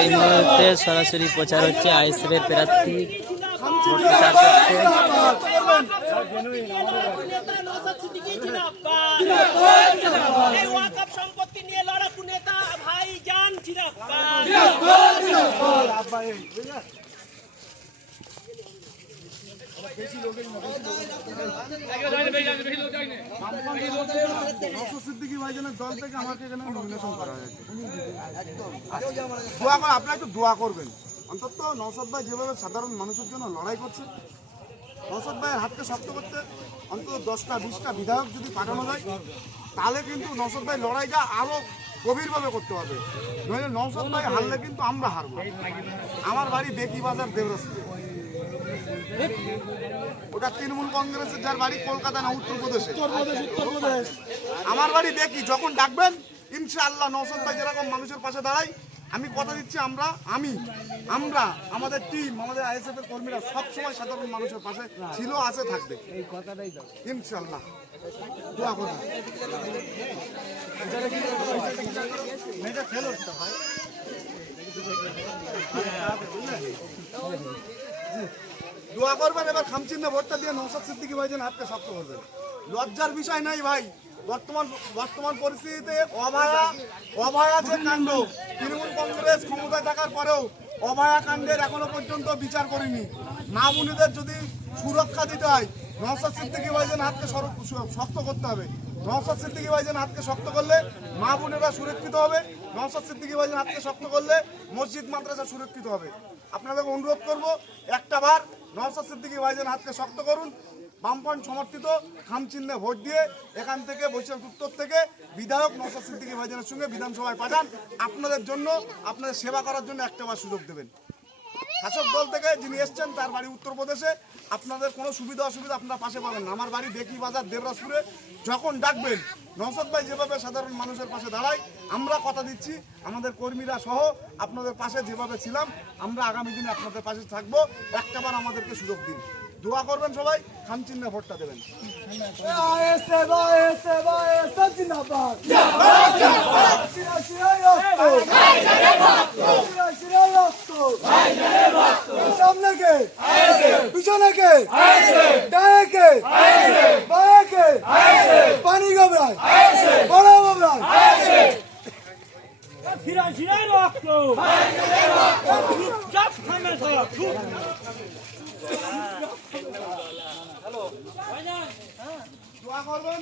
এই মুহূর্তে সরাসরি প্রচার হচ্ছে আইএসএফের প্রার্থী ভোট প্রচার করছে। সম্পত্তি নিয়ে লড়াকু নেতা ভাই জান সিদ্দিকী ভাইজানের দল থেকে আমাকে এখানে নমিনেশন করা হয়েছে। আপনারা একটু দোয়া করবেন, অন্তত নওশাদ ভাই যেভাবে সাধারণ মানুষের জন্য লড়াই করছে, নওশাদ ভাইয়ের হাতকে শক্ত করতে অন্তত 10টা 20টা বিধায়ক যদি পাঠানো যায়, তাহলে কিন্তু নওশাদ ভাই লড়াইটা আরো গভীরভাবে করতে হবে। নইলে নওশাদ ভাই হারলে কিন্তু আমরা হারবো। আমার বাড়ি বেকি বাজার দেবরাজপুর, ওটা তৃণমূল কংগ্রেসের যার বাড়ি কলকাতা না উত্তরপ্রদেশে। আমার বাড়ি বেকি, যখন ডাকবেন ইনশাআল্লাহ নওশাদ ভাই যেরকম মানুষের পাশে দাঁড়াই, আমি কথা দিচ্ছি আমরা আমাদের টিম, আমাদের আইএসএফ এর কর্মীরা সবসময় সাধারণ মানুষের পাশে ছিল, আছে, থাকবে ইনশাআল্লাহ। দোয়া করুন। দোয়া করবেন, এবার খামচিহ্নে ভোটটা দিয়ে নওশাদ সিদ্দিকী ভাইজান হাতকে শক্ত করবেন। লজ্জার বিষয় নাই ভাই, বর্তমান পরিস্থিতিতে অভয়া যে কাণ্ড, তৃণমূল কংগ্রেস ক্ষমতায় থাকার পরেও অভয়া কাণ্ডের এখনো পর্যন্ত বিচার করেনি। মা বোনেদের যদি সুরক্ষা দিতে হয়, নওশাদ সিদ্দিকী ভাইজান হাতকে শক্ত করতে হবে। নওশাদ সিদ্দিকী ভাইজান হাতকে শক্ত করলে মা বোনেরা সুরক্ষিত হবে। নওশাদ সিদ্দিকী ভাইজান হাতকে শক্ত করলে মসজিদ মাদ্রাসা সুরক্ষিত হবে। আপনাদেরকে অনুরোধ করব, একটা বার নওশাদ সিদ্দিকী ভাইজান হাতকে শক্ত করুন। বামফ্রন্ট সমর্থিত খামচিহ্নে ভোট দিয়ে এখান থেকে বৈশাখ উত্তর থেকে বিধায়ক নওশাদ সিদ্দিকী ভাইজানের সঙ্গে বিধানসভায় পাঠান। আপনাদের জন্য, আপনাদের সেবা করার জন্য একটাবার সুযোগ দেবেন। শাসক দল থেকে যিনি এসছেন তার বাড়ি উত্তরপ্রদেশে, আপনাদের কোনো সুবিধা অসুবিধা আপনারা পাশে পাবেন না। আমার বাড়ি বেকি বাজার দেবরাজপুরে। যখন ডাকবেন নওশাদ ভাই যেভাবে সাধারণ মানুষের পাশে দাঁড়ায়, আমরা কথা দিচ্ছি আমাদের কর্মীরা সহ আপনাদের পাশে যেভাবে ছিলাম, আমরা আগামী দিনে আপনাদের পাশে থাকবো। একটাবার আমাদেরকে সুযোগ দিন, দোয়া করবেন, সবাই খামচিহ্নে ভোটটা দেবেন। সামনে কে, পিছনে কে, ডানে কে, বাঁয়ে কে, পানি ঘবরায়, বড় ঘবরায়, দোয়া করবেন।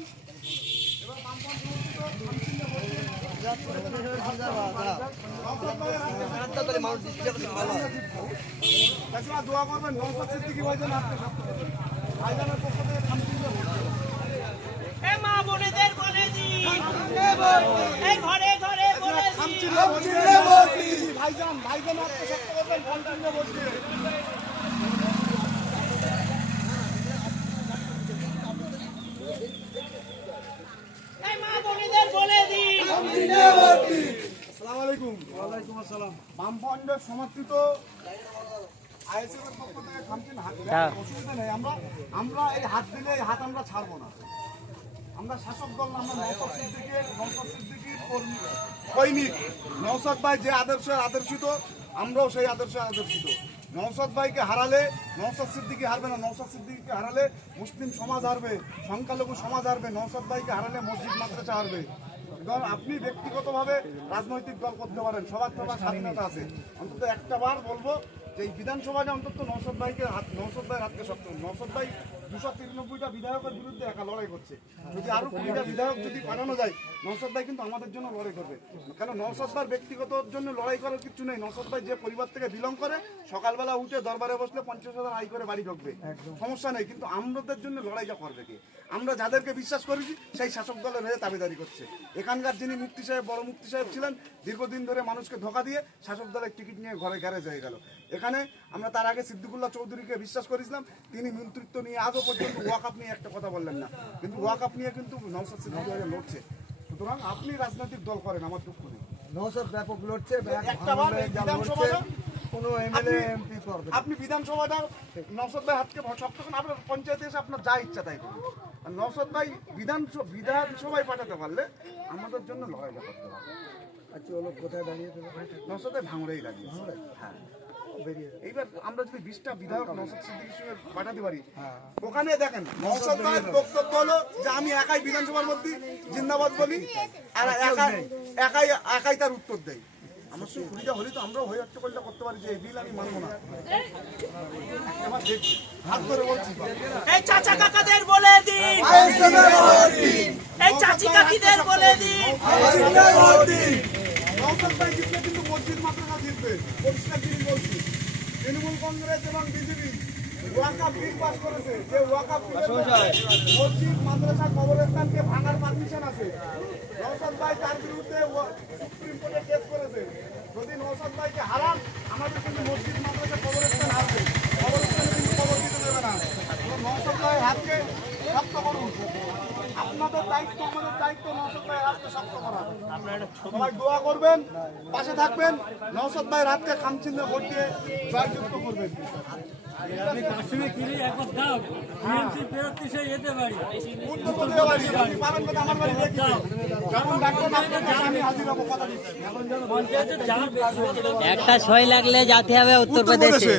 দোয়া করবেন নওশাদ সিদ্দিকী ভাইজান হাতকে শক্ত করবেন। ভাইজানের পক্ষ থেকে খামচিহ্নে ভোট দেবেন। মা বোনেদের বলে দিই, এই ঘরে ঘরে বলে দিই, খামচিহ্নে ভোট দিন। ভাইজান হাতকে শক্ত করবেন, খামচিহ্নে ভোট দিয়ে। এই মা বোনেদের বলে দিই। আসসালামু আলাইকুম। ওয়ালাইকুম আসসালাম। বামফ্রন্টের সমর্থিত আইএসএফের পক্ষ থেকে খামচিহ্নে হাত অসুবিধা নেই। আমরা এই হাত দিলে এই হাত আমরা ছাড়বো না। আমরা শাসক দল, আমরা নওশাদ সিদ্দিকীর কর্মী, সৈনিক। নওশাদ ভাই যে আদর্শে আদর্শিত, আমরাও সেই আদর্শে আদর্শিত। নওশাদ ভাইকে হারালে নওশাদ সিদ্দিকী হারবে না। নওশাদ সিদ্দিকীকে হারালে মুসলিম সমাজ হারবে, সংখ্যালঘু সমাজ হারবে। নওশাদ ভাইকে হারালে মসজিদ মাদ্রাসা হারবে। কারণ আপনি ব্যক্তিগতভাবে রাজনৈতিক দল করতে পারেন, সবার স্বাধীনতা আছে। অন্তত একটা বার বলবো যে এই বিধানসভাটা অন্তত নওশাদ ভাইয়ের হাতকে শক্ত। নওশাদ ভাই 293টা বিধায়কের বিরুদ্ধে একা লড়াই করছে। যদি আরো 20টা বিধায়ক যদি পাঠানো যায়, নওশাদ ভাই কিন্তু আমাদের জন্য লড়াই করবে। কারণ নওশাদ ভাইয়ের ব্যক্তিগত জন্য লড়াই করার কিছু নেই। নওশাদ ভাই যে পরিবার থেকে বিলং করে, সকালবেলা উঠে দরবারে বসলে 50,000 আয় করে বাড়ি ঢুকবে, সমস্যা নেই। কিন্তু আমাদের জন্য লড়াইটা করবে কে? আমরা যাদেরকে বিশ্বাস করেছি সেই শাসক দলের হয়ে দাবিদারি করছে। এখানকার যিনি মুফতি সাহেব, বড় মুফতি সাহেব ছিলেন, দীর্ঘদিন ধরে মানুষকে ধোঁকা দিয়ে শাসক দলের টিকিট নিয়ে ঘরে গ্যারেজ হয়ে গেল। এখানে আমরা তার আগে সিদ্দিকুল্লাহ চৌধুরীকে বিশ্বাস করেছিলাম, তিনি মন্ত্রিত্ব নিয়ে আজও পর্যন্ত ওয়াকআপ নিয়ে একটা কথা বললেন না। কিন্তু ওয়াকআপ নিয়ে কিন্তু নওশাদ সিদ্দিকী লড়ছে। সুতরাং আপনি রাজনৈতিক দল করেন, আমার দুঃখ নেই। নওশাদ ব্যাপক লড়ছে, আপনি বিধানসভাটা নওশাদ ভাই হাতকে শক্ত করুন। আপনার পঞ্চায়েতে এসে আপনার যা ইচ্ছা তাই করুন। নওশাদ ভাই বিধানসভায় পাঠাতে পারলে আমাদের জন্য লড়াইটা করতে পারবে। আচ্ছা ওগুলো কোথায় দাঁড়িয়ে তুমি? নওশাদের ভাঙড়েই দাঁড়িয়ে হ্যাঁ। এইবার আমরা যদি 20টা বিধায়ক নওশাদ সিদ্দিকীর সঙ্গে পাঠাতে পারি, ওখানে দেখেন নওশাদ ভাইয়ের বক্তব্য হলো যে আমি একাই বিধানসভার মধ্যে জিন্দাবাদ বলি আর একাই তার উত্তর দেয়। আমার সঙ্গে কুড়িটা হলে তো আমরাও হয়ে হট্টগোলটা করতে পারি যে এই বিল আমি মানবো না। আমার দেখছি হাত ধরে বলছি এই চাচা কাকাদের বলে দিন, এই চাচি কাকিদের বলে দিন, নওশাদ ভাই জিতলে কিন্তু মসজিদ মাদ্রাসা জিতবে, পরিষ্কার জিনিস বলছি। তৃণমূল কংগ্রেস এবং বিজেপি ওয়াকাফ বিল পাস করেছে, যে ওয়াকাফ মসজিদ মাদ্রাসা কবরস্থানকে ভাঙার পারমিশন আছে। নওশাদ ভাই তার বিরুদ্ধে সুপ্রিম কোর্টে কেস করেছে। যদি নওশাদ ভাইকে হারান আমাদের কিন্তু মসজিদ মাদ্রাসা কবরস্থান আসবে, কবরস্থানে কিন্তু কবর দিতে দেবে না। নওশাদ ভাইয়ের হাতকে শক্ত করুন, আপনাদের দায়িত্ব, আমাদের দায়িত্ব নওশাদ ভাইয়ের হাতকে শক্ত করা। সবাই দোয়া করবেন, পাশে থাকবেন, নওশাদ ভাইয়ের হাতকে খামচিহ্নে ভোট দিয়ে জয়যুক্ত করবেন। একটা ছয় লাগলে যেতে হবে উত্তরপ্রদেশে।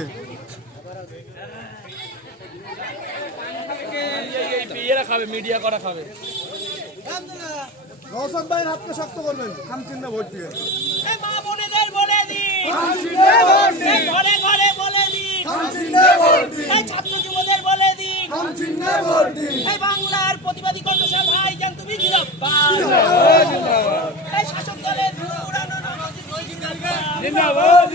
নওশাদ ভাইয়ের হাতকে শক্ত করবেন, খামচিহ্নে ভোট দিয়ে। এই মা বোনেদের বলে দিন, এই ঘরে ঘরে বলে দিন, এই ছাত্র যুবদের বলে দিন, এই বাংলার প্রতিবাদী কণ্ঠস্বর ভাইজান তুমি জিন্দাবাদ, এই শাসক দলের পুরানো জিন্দাবাদ,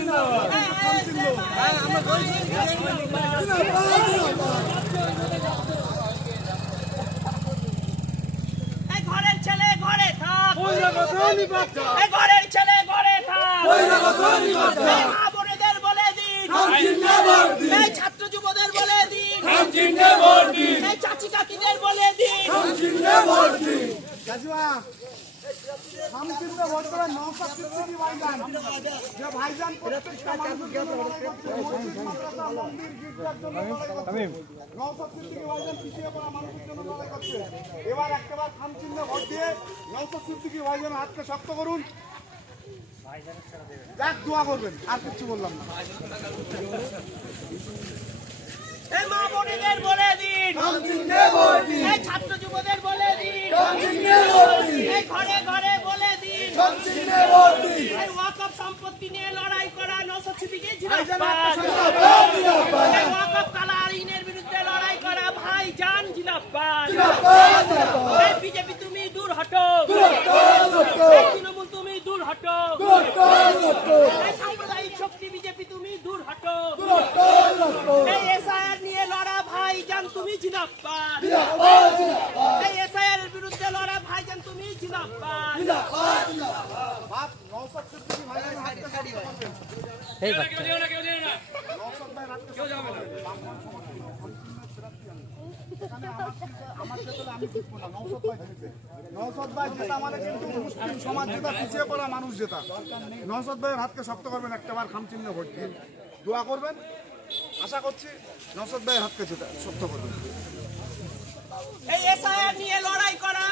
এই ঘরের ছেলে ঘরে থাক, এই ঘরের ছেলে ঘরে থাক, এই মা বোনেদের বলে দিন, এই ছাত্র যুবদের বলে দিন, এই চাচি কাকিদের বলে দিন, কাজিমা খামচিহ্নে ভোট করে নওশাদ সিদ্দিকী ভাইজান, যে ভাইজান প্রত্যেকটা মানুষের জন্য লড়াই করছে, মসজিদ মাদ্রাসা মন্দির গির্জার জন্য লড়াই করছে। নওশাদ সিদ্দিকী ভাইজান পিছিয়ে পড়া মানুষের জন্য লড়াই করছে। এবার একবার খামচিহ্নে ভোট দিয়ে নওশাদ সিদ্দিকী ভাইজানের হাতকে শক্ত করুন, যাক দোয়া করবেন, আর কিছু বললাম না। এই মা বোনেদের বলে দিন, এই ছাত্র যুবদের বলে দিন, এই ঘরে ঘরে বলে দিন, এই ওয়াকফ সম্পত্তি নিয়ে লড়াই করা নওশাদ সিদ্দিকী জিন্দাবাদ, এই ওয়াকফ কালা আইনের বিরুদ্ধে লড়াই করা ভাইজান জিন্দাবাদ, এই বিজেপি তুমি দূর হটো, এই তৃণমূল তুমি দূর হটো, এই সাম্প্রদায়িক শক্তি বিজেপি তুমি দূর হটো, এই এসআইআর নিয়ে লড়া ভাইজান তুমি জিন্দাবাদ, এই এসআইআর এর বিরুদ্ধে লড়া ভাইজান তুমি জিন্দাবাদ, বাপ নওশাদ সিদ্দিকী ভাইজানের হাতকে শক্ত করবেন। এই বাচ্চা নওশাদ ভাইয়ের হাতকে শক্ত করবেন। এখানে আমার ক্ষেত্রে আমি জিতবো না, নওশাদ ভাই জিতবে। নওশাদ ভাই যেটা আমাদের কিন্তু মুসলিম সমাজ যেটা পিছিয়ে পড়া মানুষ যেটা, নওশাদ ভাইয়ের হাতকে শক্ত করবেন, একটাবার খামচিহ্নে ভোট দিয়ে দোয়া করবেন। আশা করছি নওশাদ ভাইয়ের হাতকে শক্ত করবেন। এই এসআইআর নিয়ে লড়াই করা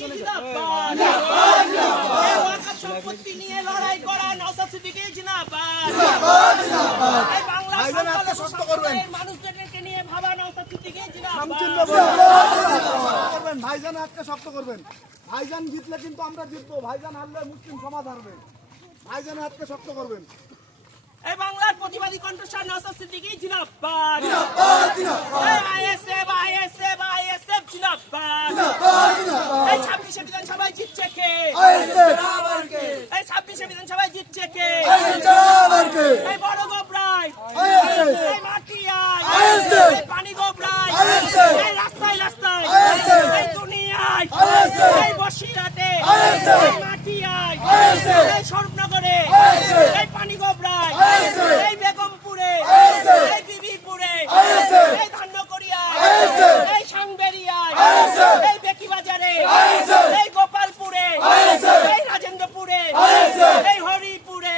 জিন্দাবাদ, এই ওয়াকফ সম্পত্তি নিয়ে লড়াই করা নওশাদ সিদ্দিকী জিন্দাবাদ, এই বাংলা ভাইজানের হাতকে শক্ত করবেন, মানুষদেরকে নিয়ে ভাবা নওশাদ সিদ্দিকী খামচিহ্নে জিন্দাবাদ, ভোট করবেন, ভাইজানের হাতকে শক্ত করবেন। ভাইজান জিতলে কিন্তু আমরা জিতবো, ভাইজান হারলে মুসলিম সমাজ হারবে। ভাইজানের হাতকে শক্ত করবেন। এই বাংলার প্রতিবাদী কণ্ঠস্বর নওশাদ সিদ্দিকী জিন্দাবাদ, এই আইএসএফ আইএসএফ আইএসএফ জিন্দাবাদ, এই 26শে বিধানসভায় জিতছে কে, এই 26শে বিধানসভায় জিতছে কে, এই বড় গোবরায়, এই মাটিয়ায়, এই পানি গোবরায়, এই রাস্তায় রাস্তায়, এই দুনিয়ায়, এই বসিরহাটে, এই মাটিয়ায়, এই স্বরূপনগরে, এই পানি গোবরায়, এই বেগমপুরে, এই বিবিপুরে, এই ধান্যকড়িয়ায়, এই সাংবেরিয়ায়, এই বেকিবাজারে, এই গোপালপুরে, এই রাজেন্দ্রপুরে, এই হরিপুরে,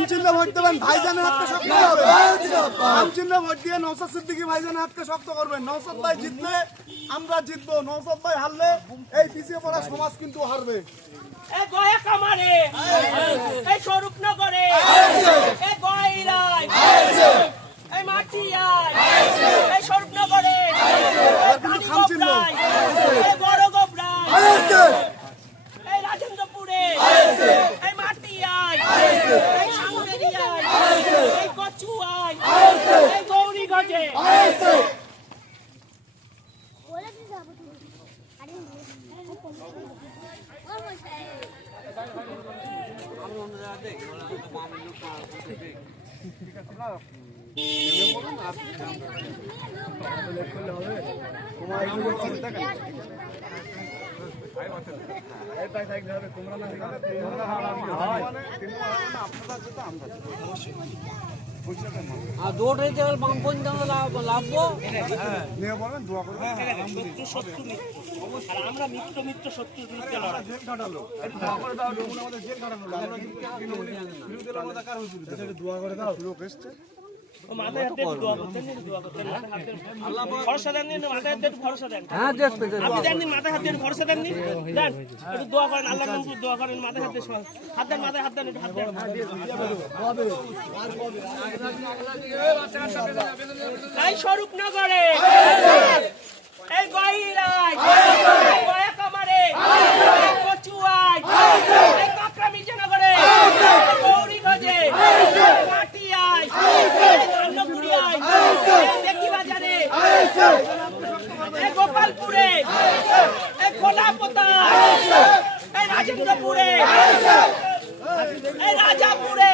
খাম চিহ্নে ভোট দেবেন, ভাইজানের হাতকে শক্ত করবেন। খাম চিহ্নে ভোট দিয়ে নওশাদ সিদ্দিকী ভাইজানের হাতকে শক্ত করবেন। নওশাদ ভাই জিতলে আমরা জিতবো, নওশাদ ভাই হারলে এই পিছিয়ে পড়া সমাজ কিন্তু হারবে। এই গয়া কামারে, এই স্বরূপনগরে, এই গয়রায়, এই মাটিয়ায়, এই স্বরূপনগরে, এই পানিগোবরায়, এই বড়গোবরায়, এই রাজেন্দ্রপুরে, এই মাটিয়ায়, এই সাংবেরিয়ায়, এই কচুয়ায়, এই গৌরীগঞ্জে। আর দৌড়ে যাওয়ার বামপন্থী আমরা লাভবো। নিয়ে বলবেন দোয়া করবেন। আর আমরা মিত্র মিত্র শত্রুর বিরুদ্ধে লড়াই। জেল খাটালো, আমাদের জেল খাটানো, আমরা কিন্তু বিরোধী দলের মধ্যে কার হয়েছিল? দোয়া করে দাও, লোক এসছে। ও মাথায় হাত দিয়ে দোয়া করতেন, দোয়া করতেন, মাথায় হাত দিয়ে ভরসা দেননি, মাথায় হাত দিয়ে ভরসা দেন। আপনি দেননি, মাথায় হাত দিয়ে ভরসা দেননি, দেন একটু দোয়া করেন, আল্লাহ নাম করে দোয়া করেন, মাথায় হাত দিয়ে হাত দেন, মাথায় হাত দেন, একটু হাত দেন। এই স্বরূপনগরে, এই গয়রায়, এই গয়া কামারে, এই কচুয়ায়, এই কাকরামিজনগরে, এই গৌরীগঞ্জে, এই মাটিয়ায়, এই কান্নপুরিয়ায়, এই বেকিবাজারে, এই গোপালপুরে, এই কোলাপোতায়, এই রাজেন্দ্রপুরে, এই রাজাপুরে,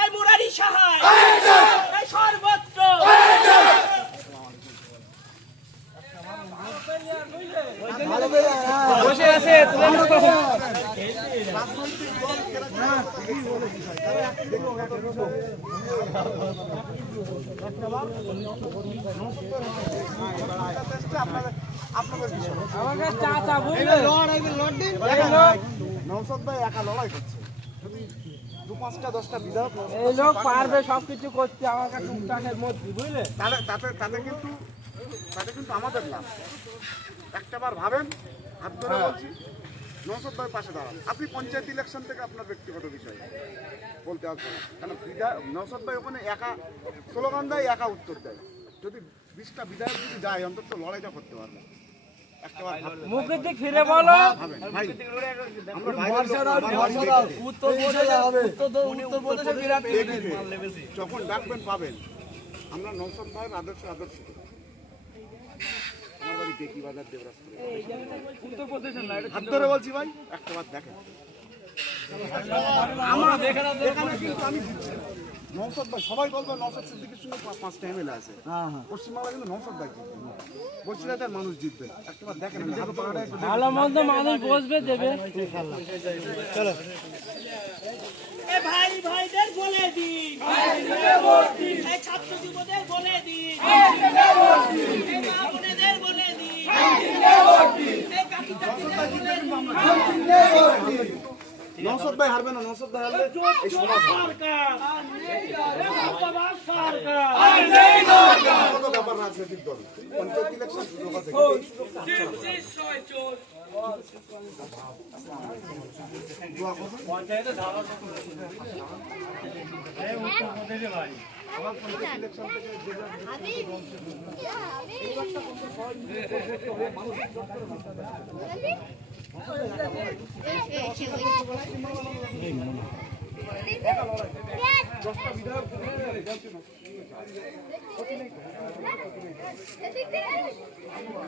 এই মুরারি সাহায়, এই সর্বত্র। বসে আছে নওশাদ ভাই একা লড়াই করছে, দু পাঁচটা 10টা বিধায়ক এই লোক পারবে সবকিছু করতে, আমাকে টুকটাকের মধ্যে বুঝলে। তাতে কিন্তু আমাদের লাভ। একটা বার ভাবেন, হাত ধরে বলছি, নওশাদ ভাই পাশে দাঁড়ান। আপনি পঞ্চায়েত ইলেকশন থেকে আপনার ব্যক্তিগত বিষয় বলতে আসবেন, কারণ নওশাদ ভাই ওখানে একা স্লোগান দেয়, একা উত্তর দেয়। যদি 20টা বিধায়ক যদি যায়, অন্তত লড়াইটা করতে পারবে। মুখে দিয়ে ফিরে বলো, যখন ডাকবেন পাবেন। আমরা নওশাদ ভাইয়ের আদর্শ আমার বাড়ি দেখি বাজার দেবরাজপুরে। হাত ধরে বলছি ভাই, একটা বার দেখেন। এখানে কিন্তু আমি দিচ্ছি নওশাদ ভাই, সবাই বলবো নওশাদ সিদ্দিকীর সঙ্গে 5টা এমএলএ আছে পশ্চিমবাংলা, কিন্তু নওশাদ ভাই বলছিলেন মানুষ জিতবে। একটা বার দেখেন, ভালো মন্দ মানুষ বসবে দেবে। এ ভাই ভাইদের বলে দিন, এই ছাত্র যুবদের বলে দিন, এই মা বোনেদের বলে দিন, এই কাকি কাকিদের বলে দিন। নওশাদ ভাই হারবে না, নওশাদ ভাই হারবে এই সমাজ সরকার, কত ব্যাপার রাজনৈতিক দল পঞ্চায়েত ইলেকশন সুযোগ আছে,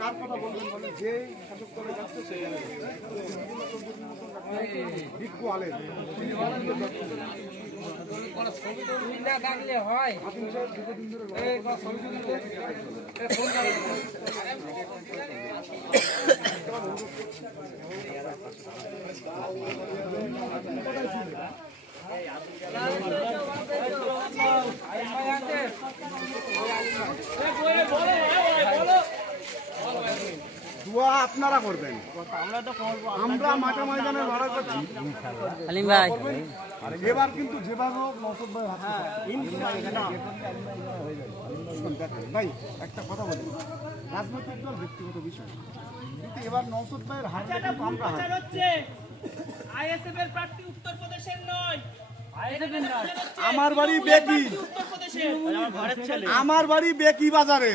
কার কথা বলবেন বলে যে শাসক দলের কাছে সেখানে বিক্ষু আলেন ডাকলে হয়। দোয়া আপনারা করবেন, আমরা মাঠে ময়দানে লড়াই করছি। আলিম ভাই এবার কিন্তু যেভাবে হোক নওশাদ ভাই ভাই একটা কথা বলি, রাজনৈতিক দল ব্যক্তিগত বিষয়, কিন্তু এবার নওশাদ ভাইয়ের হাতে কিন্তু আমরা প্রচার হচ্ছে আইএসএফ এর প্রার্থী উত্তরপ্রদেশের নয়, আমার বাড়ি বেকি, উত্তরপ্রদেশের আমার বাড়ি বেকি বাজারে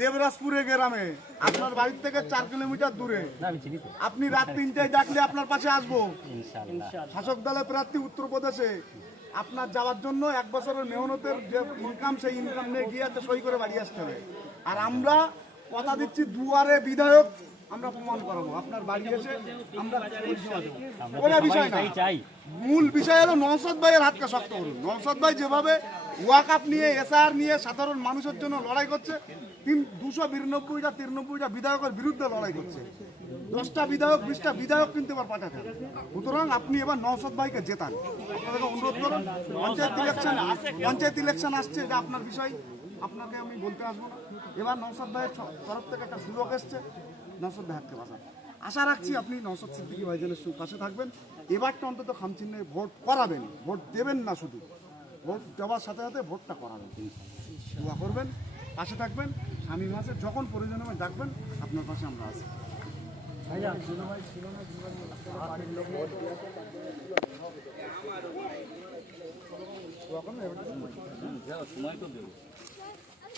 দেবরাজপুরে গ্রামে, আপনার বাড়ি থেকে 4 কিলোমিটার দূরে। আপনি রাত 3টায় ডাকলে আপনার পাশে আসবো। শাসক দলের প্রার্থী উত্তরপ্রদেশে আপনার যাওয়ার জন্য 1 বছরের মেহনতের যে ইনকাম, সেই ইনকাম নিয়ে গিয়ে একটা সই করে বাড়ি আসতে হবে। আর আমরা কথা দিচ্ছি দুয়ারে বিধায়ক আমরা প্রমাণ করাবো, আপনার বাড়ি এসে আমরা পরিষেবা দেবো। ওটা বিষয় না, মূল বিষয় হলো নওশাদ ভাইয়ের হাতকে শক্ত করুন। নওশাদ ভাই যেভাবে ওয়াকআপ নিয়ে, এসআর নিয়ে সাধারণ মানুষের জন্য লড়াই করছে, 292টা 93টা বিধায়কের বিরুদ্ধে লড়াই করছে, 10টা বিধায়ক 20টা বিধায়ক কিন্তু এবার পাঠাতে। সুতরাং আপনি এবার নওশাদ ভাইকে জেতান, আপনাদেরকে অনুরোধ করুন। পঞ্চায়েত ইলেকশন আসছে, এটা আপনার বিষয়, আপনাকে আমি বলতে আসবো না। এবার নওশাদ ভাইয়ের তরফ থেকে একটা সুযোগ এসছে, নওশাদ ভাই হাতকে বাঁচান। আশা রাখছি আপনি নওশাদ সিদ্দিকী ভাইজানের পাশে থাকবেন। এবারটা অন্তত খামচিহ্নে ভোট করাবেন, ভোট দেবেন না, শুধু ভোট দেওয়ার সাথে সাথে ভোটটা করাবেন। দোয়া করবেন, পাশে থাকবেন, স্বামী মাসে যখন প্রয়োজন হবে ডাকবেন, আপনার পাশে আমরা আছি।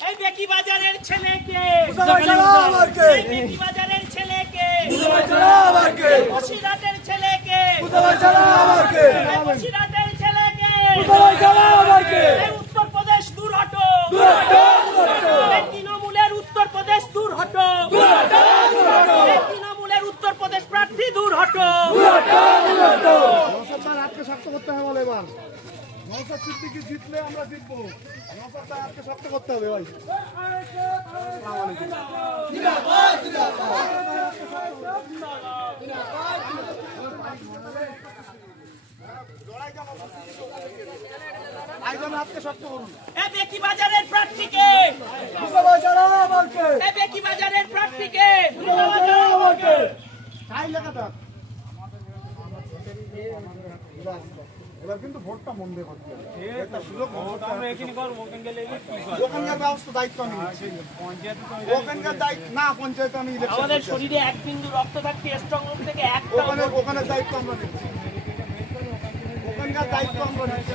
এই বেকি বাজারের ছেলেকে, আমারকে এই বেকি বাজারের ছেলেকে, আমারকে বসিরহাটের ছেলেকে, আমারকে এই বসিরহাটের ছেলেকে, আমারকে এই উত্তরপ্রদেশ দূর হটো, এই তৃণমূলের উত্তরপ্রদেশ দূর হটো, এই তৃণমূলের উত্তরপ্রদেশ প্রার্থী দূর হটো। নওশাদ ভাই হাতকে শক্ত করতে হবে বলে এবার। নওশাদ সিদ্দিকী জিতলে আমরা জিতবো। নওশাদ ভাই হাতকে শক্ত করতে হবে ভাই। ভাইজান হাতকে শক্ত করুন। এই বেকি বাজারের প্রার্থীকে, আমারকে এই বেকি বাজারের প্রার্থীকে, তাই লেখা থাক। এবার কিন্তু ভোটটা মন দিয়ে করতে হবে। একটা সুযোগ ওখানকার ব্যবস্থা দায়িত্ব আমি নিচ্ছি। ওখানকার দায়িত্ব না, পঞ্চায়েত আমি ইলেকশন আমাদের শরীরে 1 বিন্দু রক্ত থাকতে স্ট্রং রুম থেকে একটা ওখানের দায়িত্ব আমরা নিচ্ছি। ওখানকার দায়িত্ব আমরা নিচ্ছি।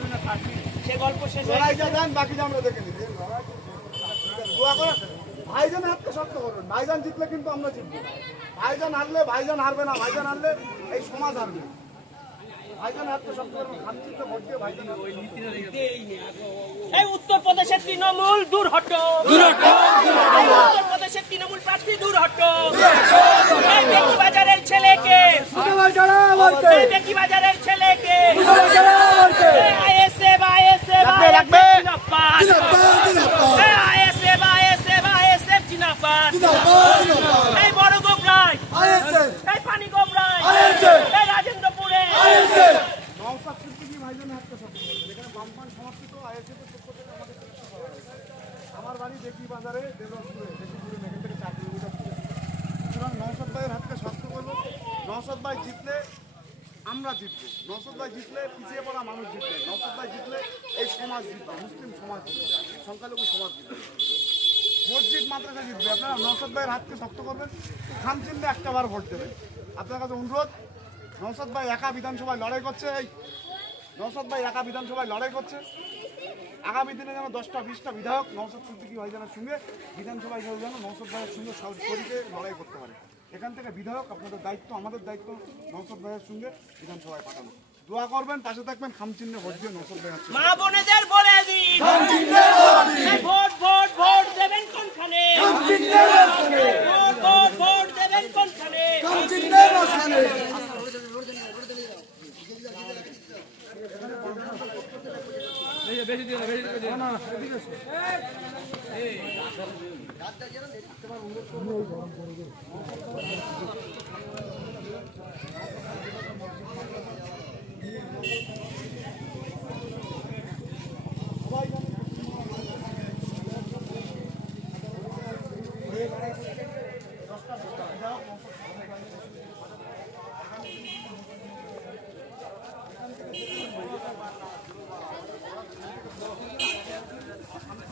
সে গল্প শেষ হয়ে লড়াই যা দেন, বাকি যা আমরা দেখে নিচ্ছি। দোয়া করে ভাইজান হাতকে শক্ত করবেন। ভাইজান জিতলে কিন্তু আমরা জিতবো। ভাইজান হারলে, ভাইজান হারবে না, ভাইজান হারলে এই সমাজ হারবে। ভাইজান হাতকে শক্ত করবেন, শান্তিতে ভোট দিয়ে ভাইজান হারবে। এই উত্তরপ্রদেশের তৃণমূল দূর হটো, এই উত্তরপ্রদেশের তৃণমূল প্রার্থী দূর হটো। এই বেকি বাজারের ছেলেকে, আমারকে এই বেকি বাজারের ছেলেকে, আমারকে আইএসএফ আইএসএফ রাখবে। জিন্দাবাদ, আইএসএফ আইএসএফ আইএসএফ জিন্দাবাদ। এই বড় গোবরাই, এই পানি গোবরাই, এই রাজেন্দ্রপুরে, নওশাদ সিদ্দিকী ভাইজান হাতকে শক্ত করবেন। এখানে বামফ্রন্ট সমর্থিত আইএসএফ এর পক্ষ থেকে আমাদের চেষ্টা করা হয়েছে। আমার বাড়ি বেকি বাজারে দেবরাজপুরে, বেশিপুরে, এখান থেকে 4 কিলোমিটার দূরে। সুতরাং নওশাদ ভাইয়ের হাতকে শক্ত করবো। নওশাদ ভাই জিতলে আমরা জিতবো। নওশাদ ভাই জিতলে পিছিয়ে পড়া মানুষ জিতবে। নওশাদ ভাই জিতলে এই সমাজ জিতবে, মুসলিম সমাজ জিতবে, সংখ্যালঘু সমাজ জিতবে, মসজিদ মাদ্রাসা জিতবে। আপনারা নওশাদ ভাইয়ের হাতকে শক্ত করবেন, খামচিহ্নে একটা বার ভোট দেবেন। আপনার কাছে অনুরোধ, নওশাদ ভাই একা বিধানসভায় লড়াই করছে, এই নওশাদ ভাই একা বিধানসভায় লড়াই করছে। আগামী দিনে যেন 10টা 20টা বিধায়ক নওশাদ সিদ্দিকী ভাইজানের সঙ্গে বিধানসভায় যেন নওশাদ ভাইয়ের সঙ্গে শরীরে লড়াই করতে পারে। এখান থেকে বিধায়ক আপনাদের দায়িত্ব, আমাদের দায়িত্ব নওশাদ ভাইয়ের সঙ্গে বিধানসভায় পাঠানো। দোয়া করবেন, পাশে থাকবেন, খামচিহ্নে ভোট দিয়ে নওশাদ ভাই হাতকে। মা বোনেদের বলে দিন, এই ভোট ভোট ভোট দেবেন কোনখানে, ভোট ভোট ভোট দেবেন কোনখানে। সবাই